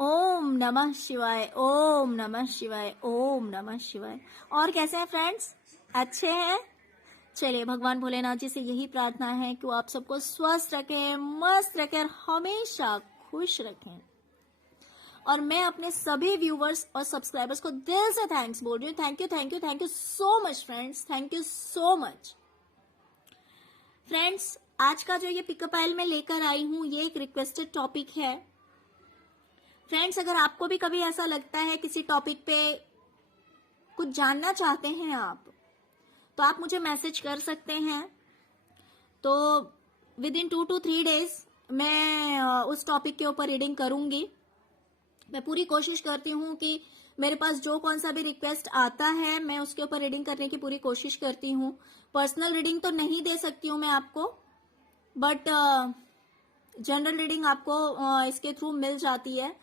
ओम नमः शिवाय, ओम नमः शिवाय, ओम नमः शिवाय। और कैसे हैं फ्रेंड्स? अच्छे हैं? चलिए, भगवान भोलेनाथ जी से यही प्रार्थना है कि वो आप सबको स्वस्थ रखें, मस्त रखें और हमेशा खुश रखें। और मैं अपने सभी व्यूवर्स और सब्सक्राइबर्स को दिल से थैंक्स बोल रही हूँ। Thank you, thank you, thank you so much friends, thank you so much. Friends, आज का जो ये पिकअप आइल में लेकर आई हूँ, ये एक रिक्वेस्टेड टॉपिक है। फ्रेंड्स, अगर आपको भी कभी ऐसा लगता है किसी टॉपिक पे कुछ जानना चाहते हैं आप, तो आप मुझे मैसेज कर सकते हैं। तो विद इन 2 to 3 days मैं उस टॉपिक के ऊपर रीडिंग करूंगी। मैं पूरी कोशिश करती हूँ कि मेरे पास जो कौन सा भी रिक्वेस्ट आता है मैं उसके ऊपर रीडिंग करने की पूरी कोशिश करती हूँ। पर्सनल रीडिंग तो नहीं दे सकती हूँ मैं आपको, बट जनरल रीडिंग आपको इसके थ्रू मिल जाती है।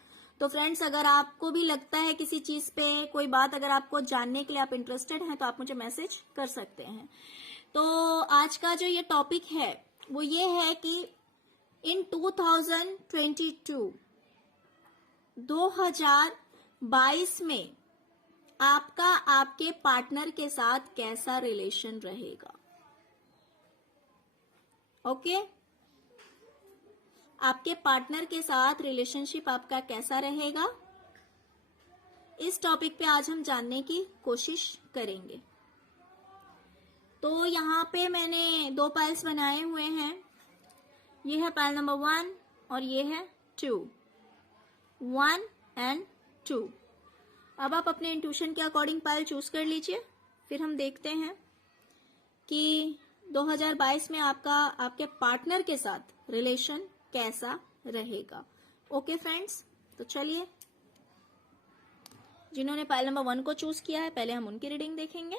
तो फ्रेंड्स, अगर आपको भी लगता है किसी चीज पे कोई बात अगर आपको जानने के लिए आप इंटरेस्टेड हैं तो आप मुझे मैसेज कर सकते हैं। तो आज का जो ये टॉपिक है वो ये है कि इन 2022 में आपका आपके पार्टनर के साथ कैसा रिलेशन रहेगा। ओके, आपके पार्टनर के साथ रिलेशनशिप आपका कैसा रहेगा, इस टॉपिक पे आज हम जानने की कोशिश करेंगे। तो यहाँ पे मैंने 2 पाइल्स बनाए हुए हैं। ये है पाइल नंबर 1 और ये है 2, 1 and 2। अब आप अपने इंट्यूशन के अकॉर्डिंग पाइल चूज कर लीजिए, फिर हम देखते हैं कि 2022 में आपका आपके पार्टनर के साथ रिलेशन कैसा रहेगा। ओके फ्रेंड्स, तो चलिए, जिन्होंने पाइल नंबर 1 को चूज किया है पहले हम उनकी रीडिंग देखेंगे।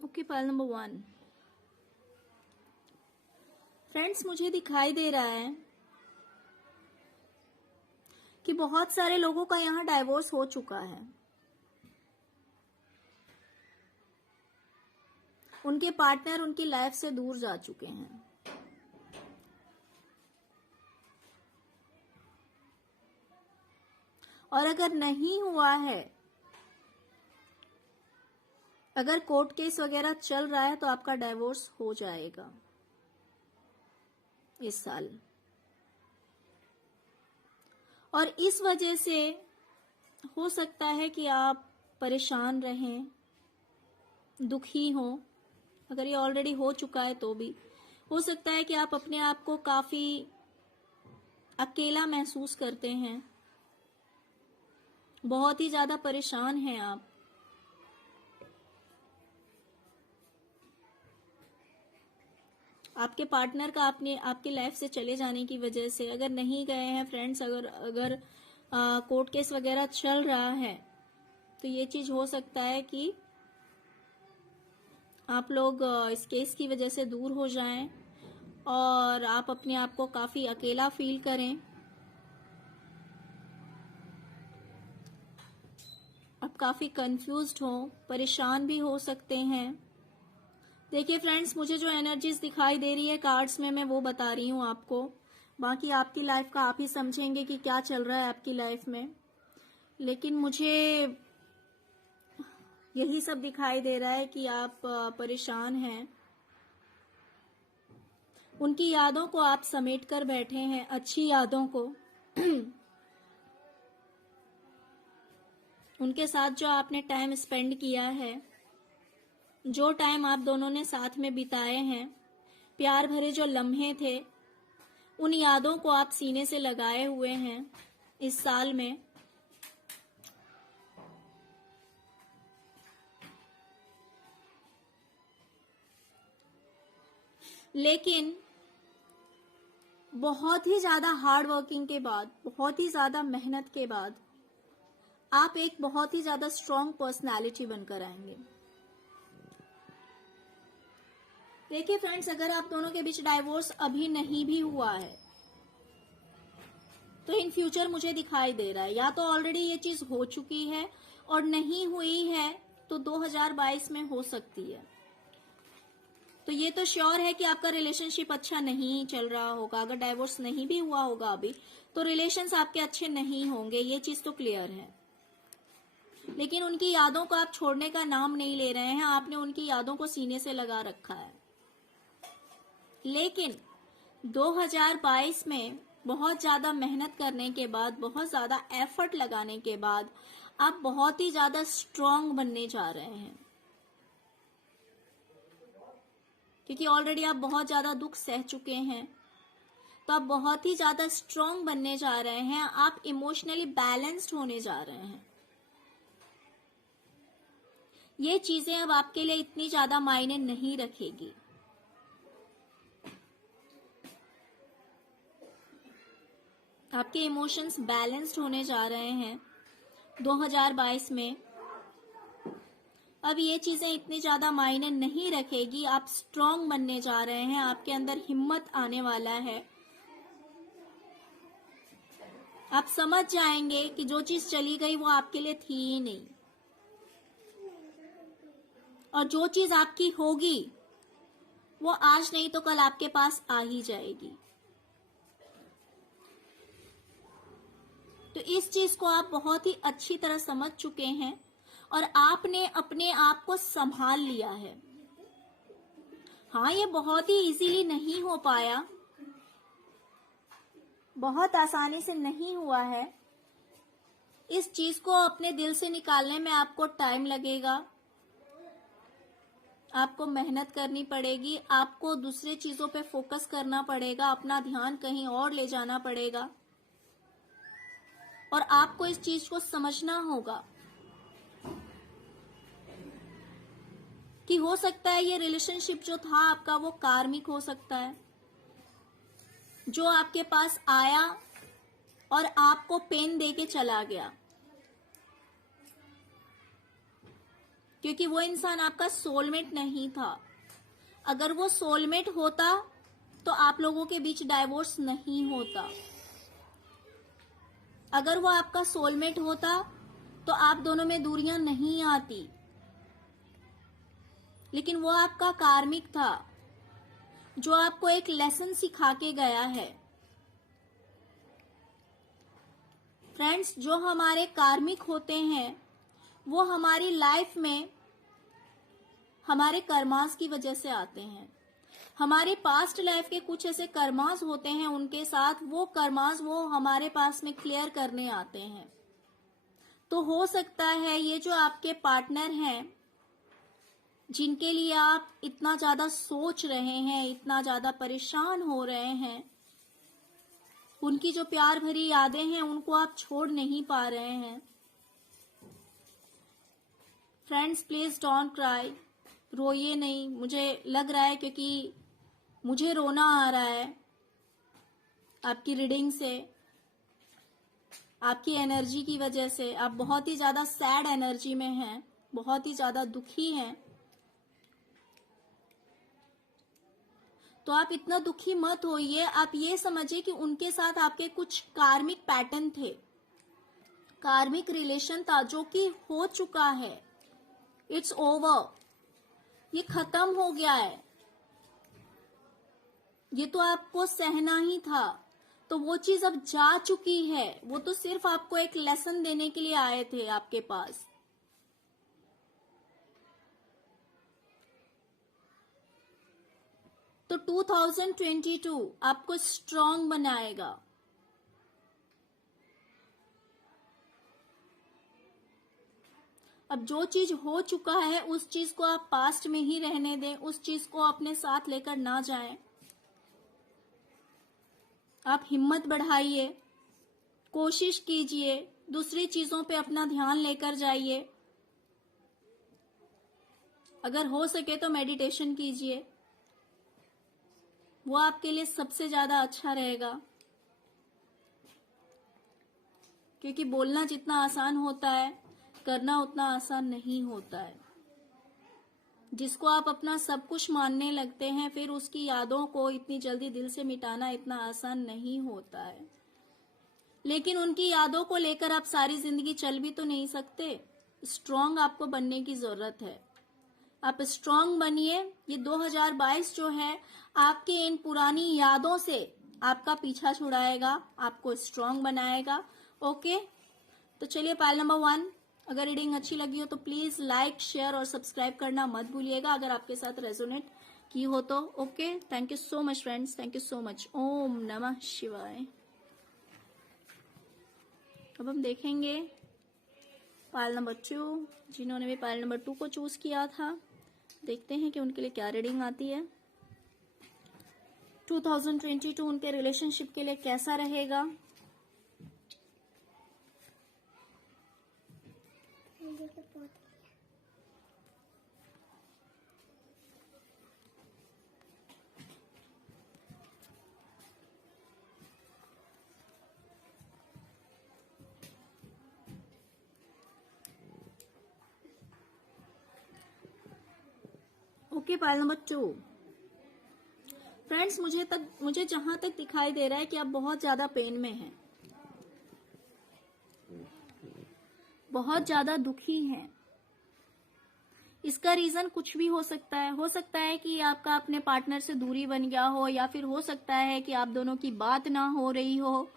Okay, pile number 1। फ्रेंड्स, मुझे दिखाई दे रहा है कि बहुत सारे लोगों का यहाँ डाइवोर्स हो चुका है। उनके पार्टनर उनकी लाइफ से दूर जा चुके हैं। और अगर नहीं हुआ है, अगर कोर्ट केस वगैरह चल रहा है तो आपका डाइवोर्स हो जाएगा इस साल। और इस वजह से हो सकता है कि आप परेशान रहें, दुखी हो। अगर ये ऑलरेडी हो चुका है तो भी हो सकता है कि आप अपने आप को काफी अकेला महसूस करते हैं, बहुत ही ज्यादा परेशान हैं आप। आपके पार्टनर का आपकी लाइफ से चले जाने की वजह से, अगर नहीं गए हैं फ्रेंड्स, अगर कोर्ट केस वगैरह चल रहा है तो ये चीज हो सकता है कि आप लोग इस केस की वजह से दूर हो जाएं और आप अपने आप को काफी अकेला फील करें। आप काफी कंफ्यूज्ड हो, परेशान भी हो सकते हैं। देखिए फ्रेंड्स, मुझे जो एनर्जीज दिखाई दे रही है कार्ड्स में, मैं वो बता रही हूँ आपको। बाकी आपकी लाइफ का आप ही समझेंगे कि क्या चल रहा है आपकी लाइफ में। लेकिन मुझे यही सब दिखाई दे रहा है कि आप परेशान हैं। उनकी यादों को आप समेट कर बैठे हैं, अच्छी यादों को। उनके साथ जो आपने टाइम स्पेंड किया है, जो टाइम आप दोनों ने साथ में बिताए हैं, प्यार भरे जो लम्हे थे, उन यादों को आप सीने से लगाए हुए हैं इस साल में। लेकिन बहुत ही ज्यादा हार्ड वर्किंग के बाद, बहुत ही ज्यादा मेहनत के बाद आप एक बहुत ही ज्यादा स्ट्रॉन्ग पर्सनालिटी बनकर आएंगे। देखिए फ्रेंड्स, अगर आप दोनों के बीच डाइवोर्स अभी नहीं भी हुआ है तो इन फ्यूचर मुझे दिखाई दे रहा है या तो ऑलरेडी ये चीज हो चुकी है और नहीं हुई है तो 2022 में हो सकती है। तो ये तो श्योर है कि आपका रिलेशनशिप अच्छा नहीं चल रहा होगा। अगर डाइवोर्स नहीं भी हुआ होगा अभी तो रिलेशंस आपके अच्छे नहीं होंगे, ये चीज तो क्लियर है। लेकिन उनकी यादों को आप छोड़ने का नाम नहीं ले रहे हैं, आपने उनकी यादों को सीने से लगा रखा है। लेकिन 2022 में बहुत ज्यादा मेहनत करने के बाद, बहुत ज्यादा एफर्ट लगाने के बाद आप बहुत ही ज्यादा स्ट्रांग बनने जा रहे हैं, क्योंकि ऑलरेडी आप बहुत ज्यादा दुख सह चुके हैं। तो आप बहुत ही ज्यादा स्ट्रांग बनने जा रहे हैं, आप इमोशनली बैलेंस्ड होने जा रहे हैं। ये चीजें अब आपके लिए इतनी ज्यादा मायने नहीं रखेगी। आपके इमोशंस बैलेंस्ड होने जा रहे हैं 2022 में। अब ये चीजें इतनी ज्यादा मायने नहीं रखेगी, आप स्ट्रांग बनने जा रहे हैं, आपके अंदर हिम्मत आने वाला है। आप समझ जाएंगे कि जो चीज चली गई वो आपके लिए थी ही नहीं, और जो चीज आपकी होगी वो आज नहीं तो कल आपके पास आ ही जाएगी। तो इस चीज को आप बहुत ही अच्छी तरह समझ चुके हैं और आपने अपने आप को संभाल लिया है। हाँ, ये बहुत ही इजीली नहीं हो पाया, बहुत आसानी से नहीं हुआ है। इस चीज को अपने दिल से निकालने में आपको टाइम लगेगा, आपको मेहनत करनी पड़ेगी, आपको दूसरे चीजों पे फोकस करना पड़ेगा, अपना ध्यान कहीं और ले जाना पड़ेगा, और आपको इस चीज को समझना होगा कि हो सकता है ये रिलेशनशिप जो था आपका वो कार्मिक हो सकता है, जो आपके पास आया और आपको पेन देके चला गया, क्योंकि वो इंसान आपका सोलमेट नहीं था। अगर वो सोलमेट होता तो आप लोगों के बीच डाइवोर्स नहीं होता। अगर वो आपका सोलमेट होता तो आप दोनों में दूरियां नहीं आती। लेकिन वो आपका कार्मिक था, जो आपको एक लेसन सिखा के गया है। फ्रेंड्स, जो हमारे कार्मिक होते हैं वो हमारी लाइफ में हमारे कर्मास की वजह से आते हैं। हमारे पास्ट लाइफ के कुछ ऐसे कर्मास होते हैं, उनके साथ वो कर्मास वो हमारे पास में क्लियर करने आते हैं। तो हो सकता है ये जो आपके पार्टनर हैं, जिनके लिए आप इतना ज्यादा सोच रहे हैं, इतना ज्यादा परेशान हो रहे हैं, उनकी जो प्यार भरी यादें हैं उनको आप छोड़ नहीं पा रहे हैं। फ्रेंड्स, प्लीज डोंट क्राई, रोइए नहीं। मुझे लग रहा है, क्योंकि मुझे रोना आ रहा है आपकी रीडिंग से, आपकी एनर्जी की वजह से। आप बहुत ही ज्यादा सैड एनर्जी में हैं, बहुत ही ज्यादा दुखी हैं। तो आप इतना दुखी मत होइए। आप ये समझिए कि उनके साथ आपके कुछ कार्मिक पैटर्न थे, कार्मिक रिलेशन था जो कि हो चुका है। इट्स ओवर, ये खत्म हो गया है। ये तो आपको सहना ही था, तो वो चीज अब जा चुकी है। वो तो सिर्फ आपको एक लेसन देने के लिए आए थे आपके पास। तो 2022 आपको स्ट्रांग बनाएगा। अब जो चीज हो चुका है उस चीज को आप पास्ट में ही रहने दें, उस चीज को अपने साथ लेकर ना जाएं। आप हिम्मत बढ़ाइए, कोशिश कीजिए, दूसरी चीजों पे अपना ध्यान लेकर जाइए। अगर हो सके तो मेडिटेशन कीजिए। वो आपके लिए सबसे ज्यादा अच्छा रहेगा, क्योंकि बोलना जितना आसान होता है करना उतना आसान नहीं होता है। जिसको आप अपना सब कुछ मानने लगते हैं फिर उसकी यादों को इतनी जल्दी दिल से मिटाना इतना आसान नहीं होता है। लेकिन उनकी यादों को लेकर आप सारी जिंदगी चल भी तो नहीं सकते। स्ट्रांग आपको बनने की जरूरत है। आप स्ट्रांग बनिए। ये 2022 जो है आपकी इन पुरानी यादों से आपका पीछा छुड़ाएगा, आपको स्ट्रांग बनाएगा। ओके, तो चलिए पायल नंबर 1, अगर रीडिंग अच्छी लगी हो तो प्लीज लाइक, शेयर और सब्सक्राइब करना मत भूलिएगा अगर आपके साथ रेजोनेट की हो तो। Okay, thank you so much friends, thank you so much. ओम नमः शिवाय। अब हम देखेंगे पायल नंबर 2, जिन्होंने भी पायल नंबर 2 को चूज किया था। देखते हैं कि उनके लिए क्या रीडिंग आती है। 2022 उनके रिलेशनशिप के लिए कैसा रहेगा। ओके, पायल नंबर 2 फ्रेंड्स, मुझे जहां तक दिखाई दे रहा है कि आप बहुत ज्यादा पेन में हैं, बहुत ज्यादा दुखी हैं। इसका रीजन कुछ भी हो सकता है। हो सकता है कि आपका अपने पार्टनर से दूरी बन गया हो, या फिर हो सकता है कि आप दोनों की बात ना हो रही हो।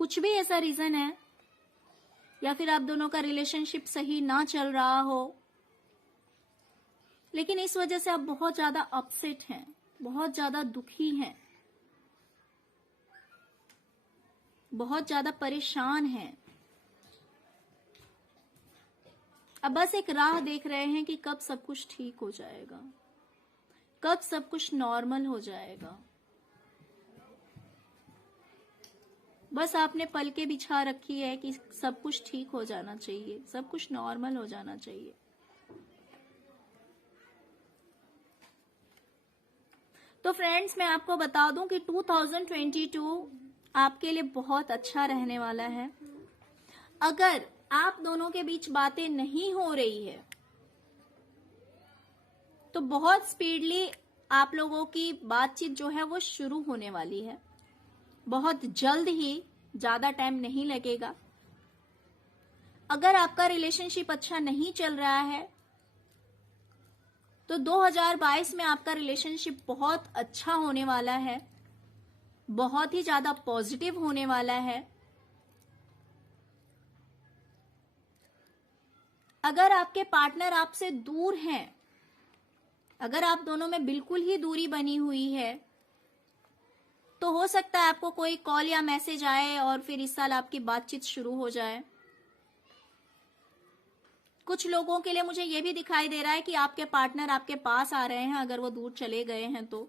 कुछ भी ऐसा रीजन है, या फिर आप दोनों का रिलेशनशिप सही ना चल रहा हो। लेकिन इस वजह से आप बहुत ज्यादा अपसेट हैं, बहुत ज्यादा दुखी हैं, बहुत ज्यादा परेशान हैं। अब बस एक राह देख रहे हैं कि कब सब कुछ ठीक हो जाएगा, कब सब कुछ नॉर्मल हो जाएगा। बस आपने पलके बिछा रखी है कि सब कुछ ठीक हो जाना चाहिए, सब कुछ नॉर्मल हो जाना चाहिए। तो फ्रेंड्स, मैं आपको बता दूं कि 2022 आपके लिए बहुत अच्छा रहने वाला है। अगर आप दोनों के बीच बातें नहीं हो रही है तो बहुत स्पीडली आप लोगों की बातचीत जो है वो शुरू होने वाली है, बहुत जल्द ही, ज्यादा टाइम नहीं लगेगा। अगर आपका रिलेशनशिप अच्छा नहीं चल रहा है तो 2022 में आपका रिलेशनशिप बहुत अच्छा होने वाला है, बहुत ही ज्यादा पॉजिटिव होने वाला है। अगर आपके पार्टनर आपसे दूर हैं, अगर आप दोनों में बिल्कुल ही दूरी बनी हुई है, तो हो सकता है आपको कोई कॉल या मैसेज आए और फिर इस साल आपकी बातचीत शुरू हो जाए। कुछ लोगों के लिए मुझे ये भी दिखाई दे रहा है कि आपके पार्टनर आपके पास आ रहे हैं, अगर वो दूर चले गए हैं तो।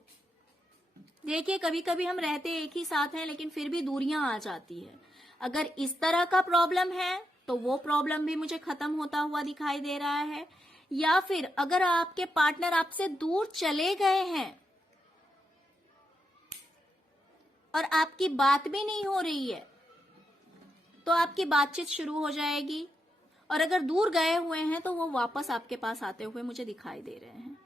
देखिए, कभी कभी हम रहते एक ही साथ हैं लेकिन फिर भी दूरियां आ जाती है। अगर इस तरह का प्रॉब्लम है तो वो प्रॉब्लम भी मुझे खत्म होता हुआ दिखाई दे रहा है। या फिर अगर आपके पार्टनर आपसे दूर चले गए हैं और आपकी बात भी नहीं हो रही है तो आपकी बातचीत शुरू हो जाएगी। और अगर दूर गए हुए हैं तो वो वापस आपके पास आते हुए मुझे दिखाई दे रहे हैं।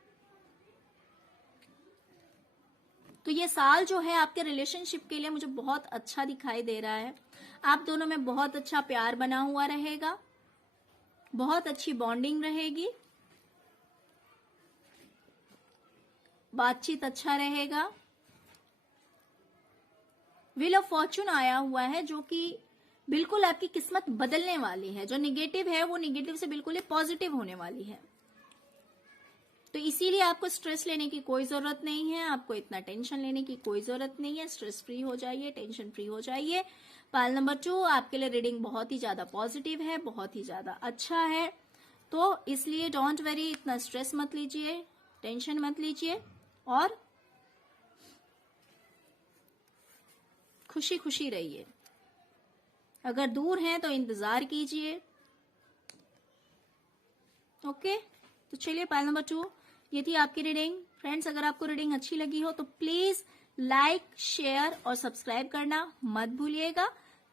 तो ये साल जो है आपके रिलेशनशिप के लिए मुझे बहुत अच्छा दिखाई दे रहा है। आप दोनों में बहुत अच्छा प्यार बना हुआ रहेगा, बहुत अच्छी बॉन्डिंग रहेगी, बातचीत अच्छा रहेगा। व्हील ऑफ फॉर्चून आया हुआ है जो कि बिल्कुल आपकी किस्मत बदलने वाली है। जो निगेटिव है वो निगेटिव से बिल्कुल ही पॉजिटिव होने वाली है। तो इसीलिए आपको स्ट्रेस लेने की कोई जरूरत नहीं है, आपको इतना टेंशन लेने की कोई जरूरत नहीं है। स्ट्रेस फ्री हो जाइए, टेंशन फ्री हो जाइए। पायल नंबर 2 आपके लिए रीडिंग बहुत ही ज्यादा पॉजिटिव है, बहुत ही ज्यादा अच्छा है। तो इसलिए डोंट वरी, इतना स्ट्रेस मत लीजिए, टेंशन मत लीजिए और खुशी खुशी रहिए। अगर दूर हैं तो इंतजार कीजिए। ओके, तो चलिए पायल नंबर 2 ये थी आपकी रीडिंग। फ्रेंड्स, अगर आपको रीडिंग अच्छी लगी हो तो प्लीज लाइक, शेयर और सब्सक्राइब करना मत भूलिएगा।